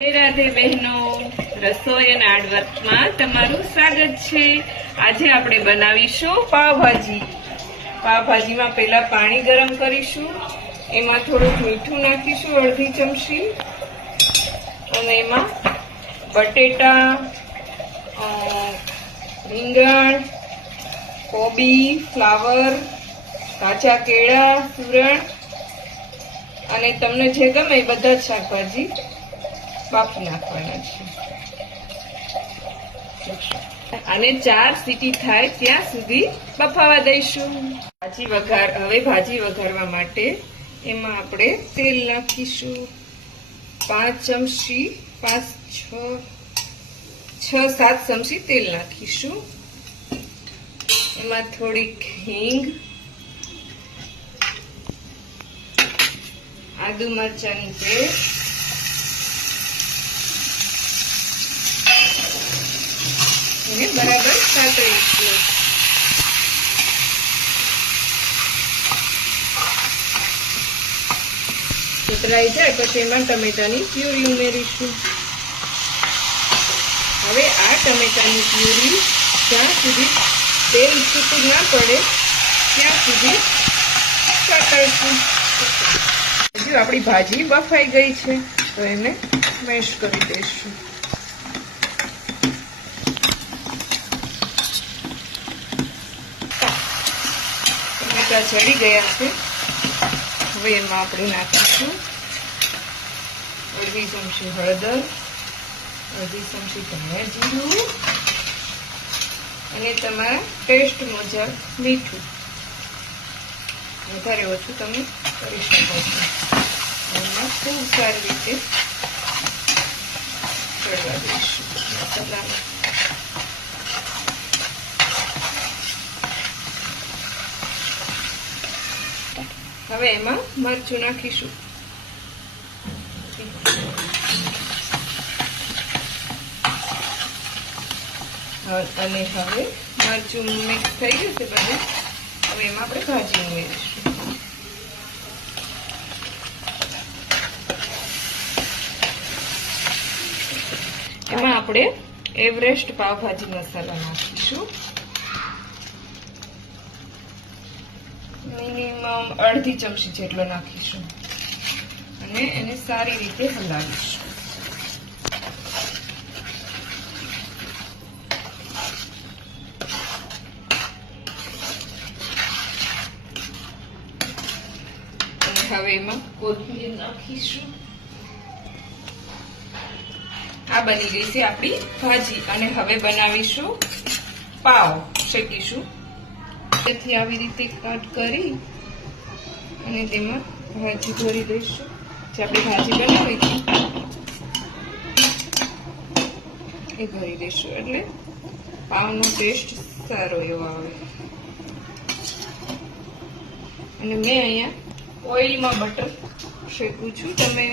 રાધે બહેનો, રસોઈ અને આડવર્કમાં તમારું સ્વાગત છે। આજે આપણે બનાવીશું પાવભાજી। પાવભાજીમાં પહેલા પાણી ગરમ કરીશું, એમાં થોડુંક મીઠું નાખીશું, અડધી ચમચી, અને એમાં બટેટા, રીંગણ, કોબી, ફ્લાવર, કાચા કેળા, સુરણ અને તમને જે ગમે એ બધા જ શાકભાજી બાફી નાખવાના છે। આને 4 સીટી થાય ત્યાં સુધી બફાવા દઈશું। હવે ભાજી વઘારવા માટે એમાં આપણે તેલ નાખીશું, 5 ચમચી, 6-7 ચમચી તેલ નાખીશું। એમાં થોડીક હિંગ, આદુ મરચાંની પેસ્ટ, એને બરાબર સાતળીશું। ઉતરાઈ જાય પછી એમાં ટમેટાની પ્યુરી ઉમેરીશું। હવે આ ટમેટાની પ્યુરી જ્યાં સુધી તેલ છૂટું ના પડે ત્યાં સુધી સાતળીશું। હજુ આપણી ભાજી બફાઈ ગઈ છે તો એને મેશ કરી દઈશું। ચડી ગયા છે, હવે એમાં આપણે નાખીશું અડધી ચમચી હળદર, અડધી ચમચી ધનિયા જીરું અને તમારા ટેસ્ટ મુજબ મીઠું, વધારે ઓછું તમે કરી શકો છો। એમાં ખૂબ સારી રીતે ચડવા દઈશું મસાલાને। હવે એમાં મરચું નાખીશું, અને હવે મરચું મિક્સ થઈ ગયું છે બધું। હવે એમાં આપણે ભાજી ઉમેરીશું। એમાં આપણે એવરેસ્ટ પાવભાજી મસાલા નાખીશું, મિનિમમ અડધી ચમચી જેટલો નાખીશું, અને એને સારી રીતે હલાવીશું। અને હવે એમાં કોથમીર નાખીશું। આ બની ગઈ છે આપણી ભાજી, અને હવે બનાવીશું પાવ, શેકીશું। તેથી આવી રીતે કટ કરી અને તેમાં ભાજી ભરી દઈશું। જે આપણી ભાજી બનાવી હતી એ ભરી દઈશું, એટલે પાવનો ટેસ્ટ સારો એવો આવે। અને મેં અહીંયા ઓઇલમાં બટર શેકું છું, તમે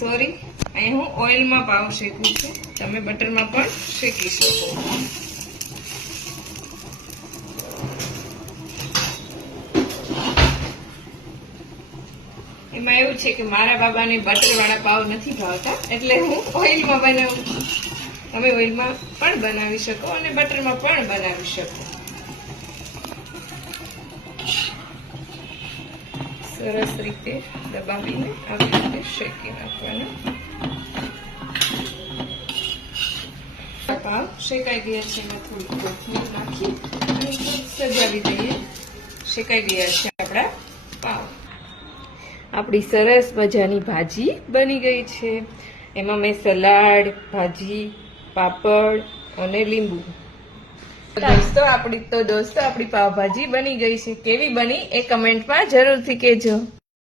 સોરી અહીં હું ઓઇલમાં પાવ શેકું છું, તમે બટરમાં પણ શેકી શકો। એમાં એવું છે કે મારા બાબાને બટર વાળા પાવ નથી ભાવતા, એટલે હું ઓઇલમાં બનાવું છું। તમે ઓઇલમાં પણ બનાવી શકો અને બટરમાં પણ બનાવી શકો। સરસ રીતે દબાવીને આવી રીતે શેકી નાખવાના। પાવ શેકાઈ ગયા છે, એમાં થોડી કોથમીર નાખી અને સજાવી દઈએ। શેકાઈ ગયા છે આપણા પાવ। આપણી સરસ મજાની ભાજી બની ગઈ છે। એમાં મેં સલાડ, ભાજી, પાપડ અને લીંબુ। દોસ્તો આપણી પાવભાજી બની ગઈ છે। કેવી બની એ કમેન્ટમાં જરૂરથી કહેજો।